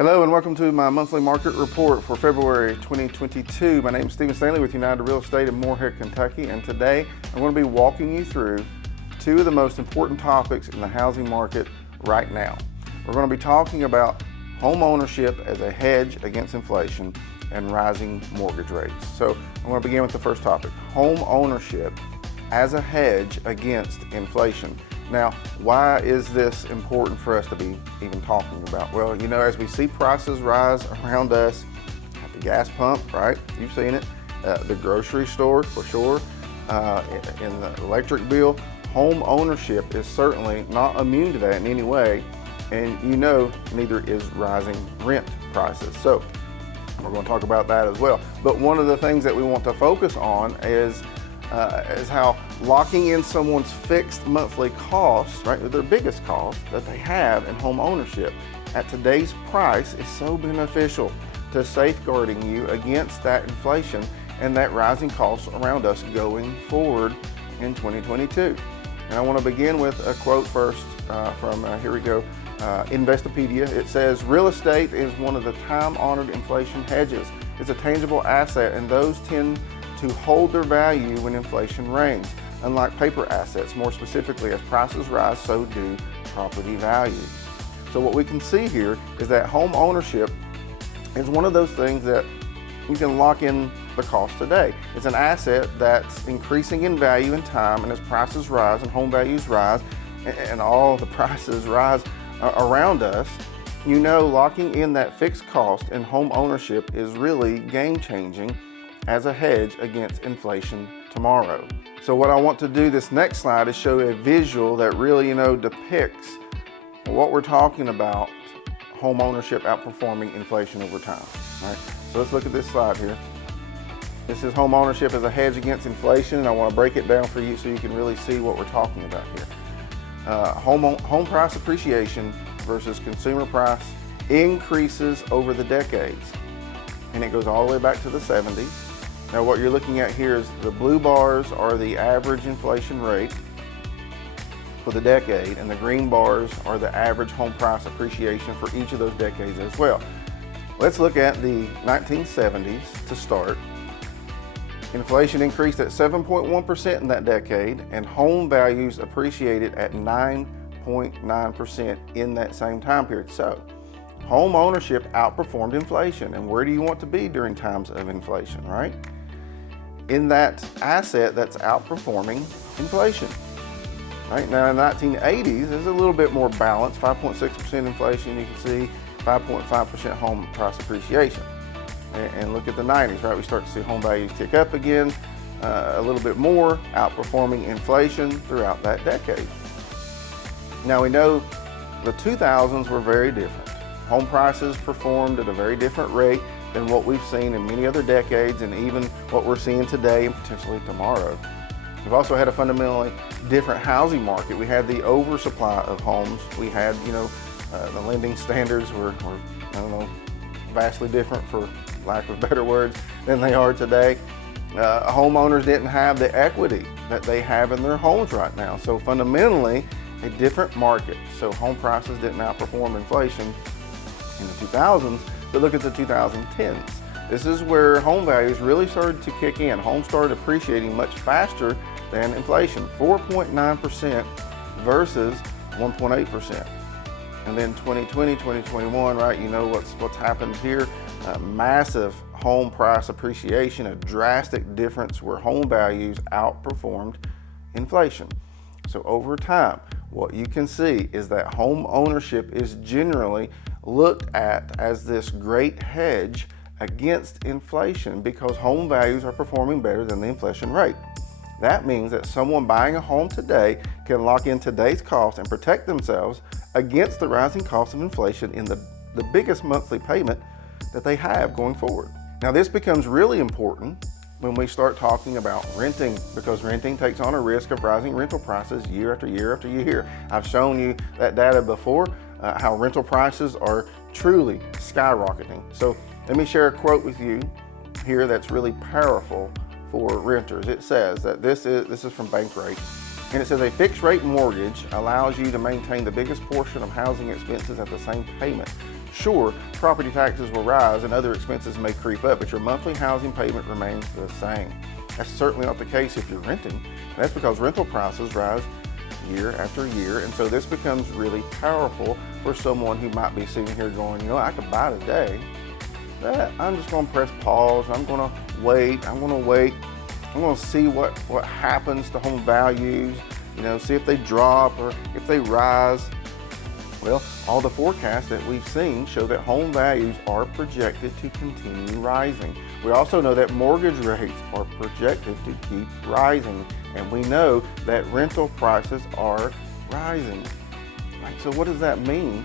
Hello and welcome to my monthly market report for February 2022. My name is Stephen Stanley with United Real Estate in Moorhead, Kentucky, and today I'm going to be walking you through two of the most important topics in the housing market right now. We're going to be talking about home ownership as a hedge against inflation and rising mortgage rates. So I'm going to begin with the first topic, home ownership as a hedge against inflation. Now, why is this important for us to be even talking about? Well, you know, as we see prices rise around us at the gas pump, right? You've seen it, the grocery store for sure, in the electric bill. Home ownership is certainly not immune to that in any way, and you know, neither is rising rent prices. So we're going to talk about that as well. But one of the things that we want to focus on is how locking in someone's fixed monthly costs, right, their biggest cost that they have in home ownership at today's price is so beneficial to safeguarding you against that inflation and that rising costs around us going forward in 2022. And I want to begin with a quote first from, here we go, Investopedia. It says, "Real estate is one of the time-honored inflation hedges. It's a tangible asset, and those tend to hold their value when inflation reigns. Unlike paper assets, more specifically, as prices rise, so do property values." So what we can see here is that home ownership is one of those things that we can lock in the cost today. It's an asset that's increasing in value in time, and as prices rise and home values rise and all the prices rise around us, you know, locking in that fixed cost in home ownership is really game-changing as a hedge against inflation tomorrow. So what I want to do this next slide is show a visual that really, you know, depicts what we're talking about, home ownership outperforming inflation over time. All right, so let's look at this slide here. This is home ownership as a hedge against inflation, and I want to break it down for you so you can really see what we're talking about here. Home price appreciation versus consumer price increases over the decades, and it goes all the way back to the 70s. Now what you're looking at here is the blue bars are the average inflation rate for the decade, and the green bars are the average home price appreciation for each of those decades as well. Let's look at the 1970s to start. Inflation increased at 7.1% in that decade, and home values appreciated at 9.9% in that same time period. So home ownership outperformed inflation. And where do you want to be during times of inflation, right? In that asset that's outperforming inflation. Right now in the 1980s, there's a little bit more balance, 5.6% inflation, you can see 5.5% home price appreciation. And look at the 90s, right? We start to see home values tick up again, a little bit more, outperforming inflation throughout that decade. Now we know the 2000s were very different. Home prices performed at a very different rate than what we've seen in many other decades, and even what we're seeing today and potentially tomorrow. We've also had a fundamentally different housing market. We had the oversupply of homes. We had, you know, the lending standards were, I don't know, vastly different, for lack of better words, than they are today. Homeowners didn't have the equity that they have in their homes right now. So fundamentally, a different market. So home prices didn't outperform inflation in the 2000s, but look at the 2010s. This is where home values really started to kick in. Homes started appreciating much faster than inflation, 4.9% versus 1.8%. And then 2020, 2021, right, you know what's happened here. Massive home price appreciation, a drastic difference where home values outperformed inflation. So over time, what you can see is that home ownership is generally looked at as this great hedge against inflation because home values are performing better than the inflation rate. That means that someone buying a home today can lock in today's cost and protect themselves against the rising cost of inflation in the biggest monthly payment that they have going forward. Now this becomes really important when we start talking about renting, because renting takes on a risk of rising rental prices year after year after year. I've shown you that data before, how rental prices are truly skyrocketing. So let me share a quote with you here that's really powerful for renters. It says that this is from Bankrate, and it says a fixed rate mortgage allows you to maintain the biggest portion of housing expenses at the same payment. Sure, property taxes will rise and other expenses may creep up, but your monthly housing payment remains the same. That's certainly not the case if you're renting. That's because rental prices rise year after year, and so this becomes really powerful for someone who might be sitting here going, I could buy today, but I'm just going to press pause. I'm going to wait. I'm going to see what happens to home values, see if they drop or if they rise. Well, all the forecasts that we've seen show that home values are projected to continue rising. We also know that mortgage rates are projected to keep rising, and we know that rental prices are rising. Right, so what does that mean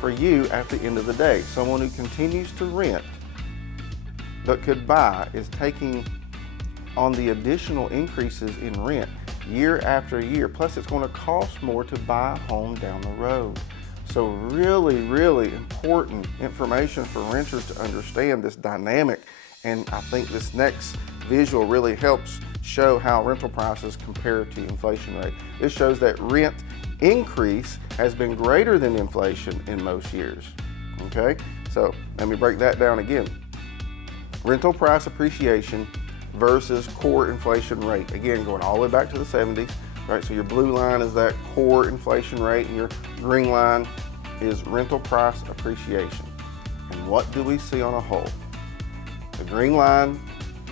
for you at the end of the day? Someone who continues to rent but could buy is taking on the additional increases in rent year after year. Plus, it's going to cost more to buy a home down the road. So really, really important information for renters to understand this dynamic. And I think this next visual really helps show how rental prices compare to inflation rate. This shows that rent increase has been greater than inflation in most years. Okay, so let me break that down again. Rental price appreciation versus core inflation rate. Again, going all the way back to the 70s, right? So your blue line is that core inflation rate and your green line is rental price appreciation. And what do we see on a whole? The green line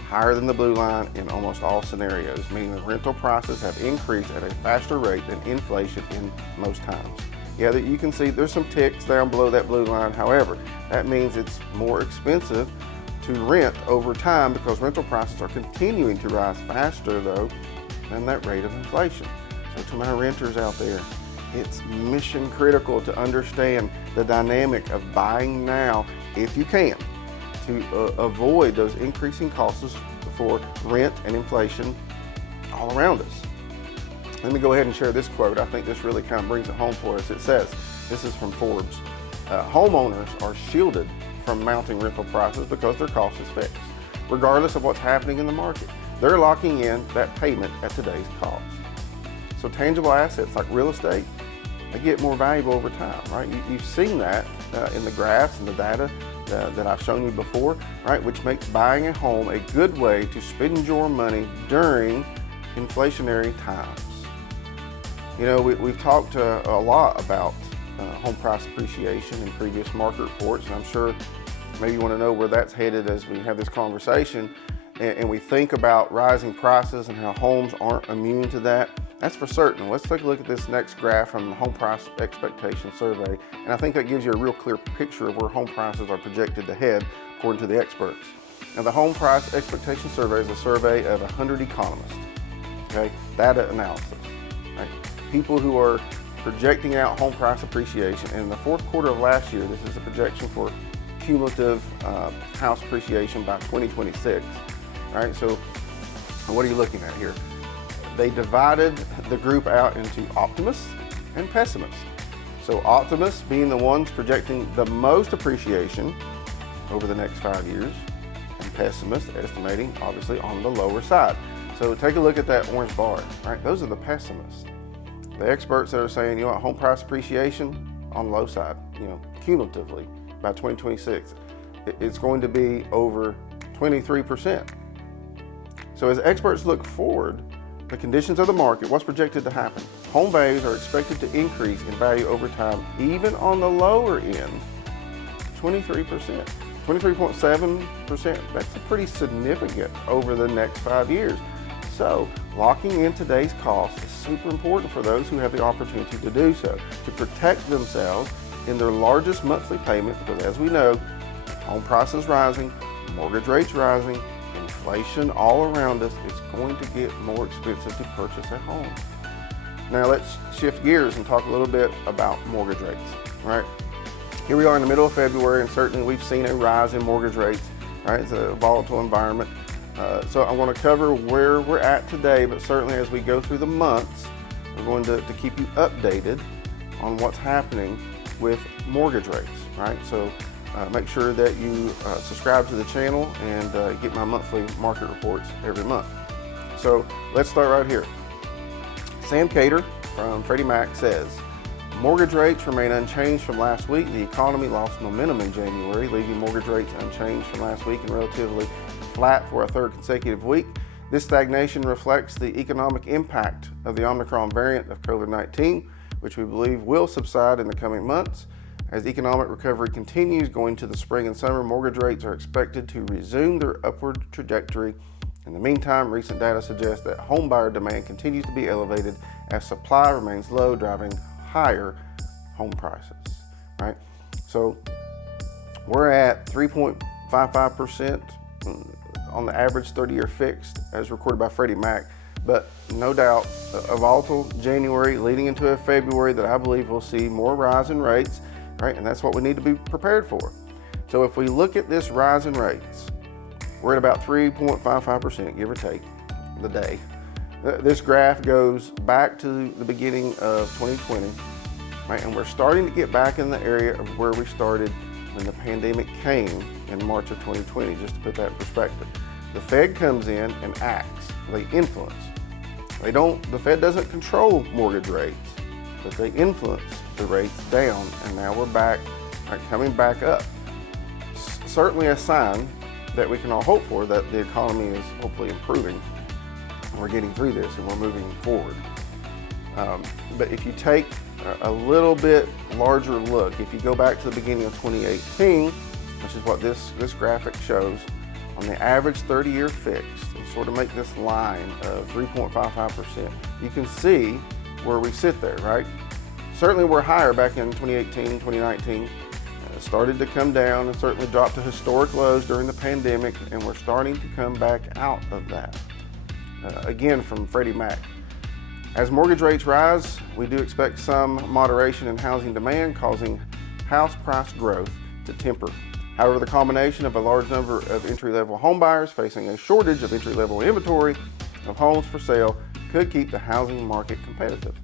higher than the blue line in almost all scenarios, meaning that rental prices have increased at a faster rate than inflation in most times. Yeah, that you can see there's some ticks down below that blue line. However, that means it's more expensive to rent over time because rental prices are continuing to rise faster though than that rate of inflation. So to my renters out there, it's mission critical to understand the dynamic of buying now, if you can, to avoid those increasing costs for rent and inflation all around us. Let me go ahead and share this quote. I think this really kind of brings it home for us. It says, this is from Forbes, homeowners are shielded from mounting rental prices because their cost is fixed. Regardless of what's happening in the market, they're locking in that payment at today's cost. So tangible assets like real estate, they get more valuable over time, right? You've seen that in the graphs and the data that I've shown you before, right? Which makes buying a home a good way to spend your money during inflationary times. We've talked a lot about home price appreciation in previous market reports, and I'm sure maybe you want to know where that's headed as we have this conversation and we think about rising prices and how homes aren't immune to that. That's for certain. Let's take a look at this next graph from the Home Price Expectation Survey, and I think that gives you a real clear picture of where home prices are projected to head according to the experts. Now, the Home Price Expectation Survey is a survey of 100 economists, okay? Data analysis, right? People who are projecting out home price appreciation. And in the fourth quarter of last year, this is a projection for cumulative house appreciation by 2026, right? So what are you looking at here? They divided the group out into optimists and pessimists. So optimists being the ones projecting the most appreciation over the next 5 years, and pessimists estimating obviously on the lower side. So take a look at that orange bar, right? Those are the pessimists. The experts that are saying, home price appreciation on the low side, cumulatively by 2026, it's going to be over 23%. So as experts look forward, the conditions of the market, what's projected to happen? Home values are expected to increase in value over time, even on the lower end, 23%, 23.7%. That's pretty significant over the next 5 years. So locking in today's costs is super important for those who have the opportunity to do so, to protect themselves in their largest monthly payment, because as we know, home prices rising, mortgage rates rising, inflation all around us, it's going to get more expensive to purchase a home. Now let's shift gears and talk a little bit about mortgage rates, right? Here we are in the middle of February, and certainly we've seen a rise in mortgage rates, right? It's a volatile environment. So I want to cover where we're at today, but certainly as we go through the months, we're going to keep you updated on what's happening with mortgage rates, right? So make sure that you subscribe to the channel and get my monthly market reports every month. So let's start right here. Sam Cater from Freddie Mac says, Mortgage rates remain unchanged from last week. The economy lost momentum in January, leaving mortgage rates unchanged from last week and relatively flat for a third consecutive week. This stagnation reflects the economic impact of the Omicron variant of COVID-19, which we believe will subside in the coming months. As economic recovery continues going to the spring and summer, mortgage rates are expected to resume their upward trajectory. In the meantime, recent data suggests that homebuyer demand continues to be elevated as supply remains low, driving higher home prices, right? So we're at 3.55% on the average 30-year fixed as recorded by Freddie Mac, but no doubt a volatile January leading into a February that I believe will see more rise in rates, right? And that's what we need to be prepared for. So if we look at this rise in rates, we're at about 3.55%, give or take, the day. This graph goes back to the beginning of 2020, right? And we're starting to get back in the area of where we started when the pandemic came in March of 2020, just to put that in perspective. The Fed comes in and acts, they influence. The Fed doesn't control mortgage rates, but they influence the rates down, and now we're back, right, coming back up. Certainly a sign that we can all hope for, that the economy is hopefully improving. We're getting through this and we're moving forward. But if you take a little bit larger look, if you go back to the beginning of 2018, which is what this graphic shows, on the average 30-year fixed, and sort of make this line of 3.55%, you can see where we sit there, right? Certainly we're higher back in 2018, 2019. Started to come down and certainly dropped to historic lows during the pandemic, and we're starting to come back out of that. Again, from Freddie Mac. As mortgage rates rise, we do expect some moderation in housing demand, causing house price growth to temper. However, the combination of a large number of entry-level home buyers facing a shortage of entry-level inventory of homes for sale could keep the housing market competitive.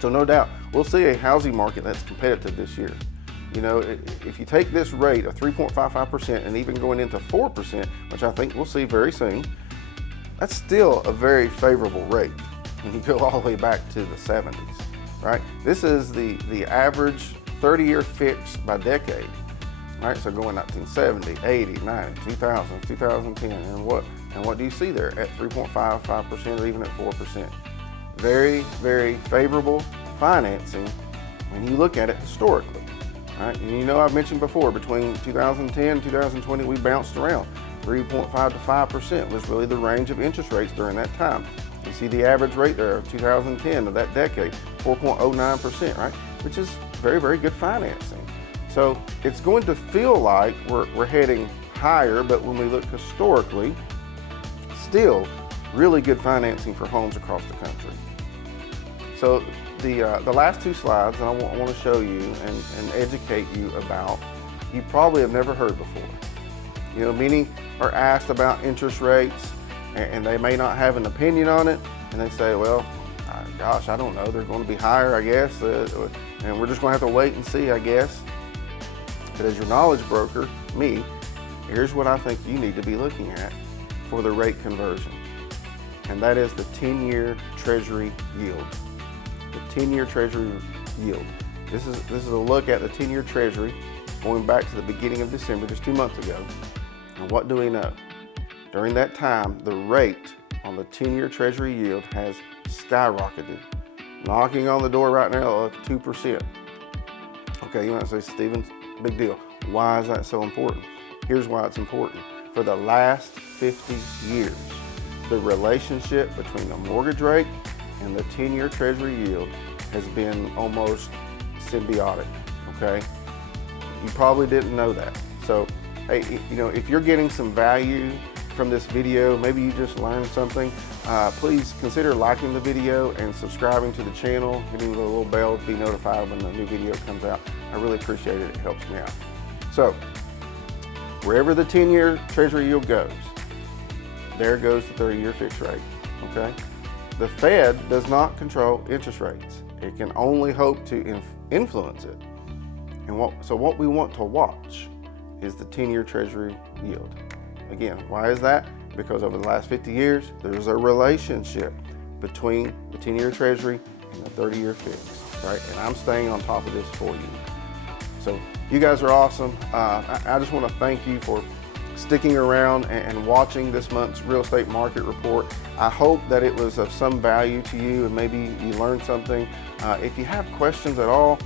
So no doubt, we'll see a housing market that's competitive this year. You know, if you take this rate of 3.55% and even going into 4%, which I think we'll see very soon, that's still a very favorable rate when you go all the way back to the 70s, right? This is the average 30-year fixed by decade, right? So going 1970, 80, 90, 2000, 2010, and what do you see there at 3.55% or even at 4%? Very, very favorable financing when you look at it historically, right? And you know, I've mentioned before, between 2010 and 2020, we bounced around. 3.5 to 5% was really the range of interest rates during that time. You see the average rate there of 2010 of that decade, 4.09%, right? Which is very, very good financing. So it's going to feel like we're heading higher, but when we look historically, still really good financing for homes across the country. So the last two slides that I want to show you and educate you about, you probably have never heard before. You know, many are asked about interest rates and they may not have an opinion on it, and they say, well, gosh, I don't know, they're going to be higher, I guess, and we're just going to have to wait and see, I guess. But as your knowledge broker, me, here's what I think you need to be looking at for the rate conversion, and that is the 10-year Treasury Yield. The 10-year Treasury Yield. This is a look at the 10-year Treasury going back to the beginning of December, just 2 months ago. And what do we know? During that time, the rate on the 10-year Treasury Yield has skyrocketed, knocking on the door right now of 2%. Okay, you might say, Stephen, big deal. Why is that so important? Here's why it's important. For the last 50 years, the relationship between the mortgage rate and the 10-year Treasury Yield has been almost symbiotic, okay? You probably didn't know that. So, hey, you know, if you're getting some value from this video, maybe you just learned something, please consider liking the video and subscribing to the channel, hitting the little bell to be notified when the new video comes out. I really appreciate it. It helps me out. So, wherever the 10-year Treasury Yield goes, there goes the 30-year fixed rate, okay? The Fed does not control interest rates. It can only hope to influence it. And so what we want to watch is the 10-year Treasury Yield. Again, why is that? Because over the last 50 years, there's a relationship between the 10-year Treasury and the 30-year fixed. right? And I'm staying on top of this for you. So you guys are awesome. I just want to thank you for sticking around and watching this month's real estate market report. I hope that it was of some value to you and maybe you learned something. If you have questions at all,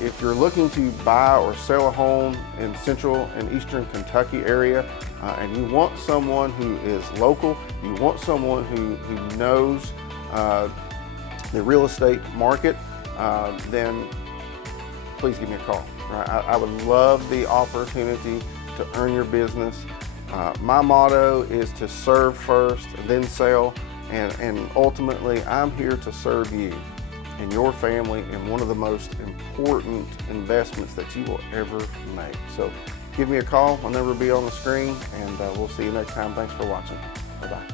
if you're looking to buy or sell a home in central and eastern Kentucky area, and you want someone who is local, you want someone who knows the real estate market, then please give me a call. Right? I would love the opportunity to earn your business. My motto is to serve first, then sell, and ultimately I'm here to serve you and your family in one of the most important investments that you will ever make. So give me a call. My number will be on the screen, and we'll see you next time. Thanks for watching. Bye-bye.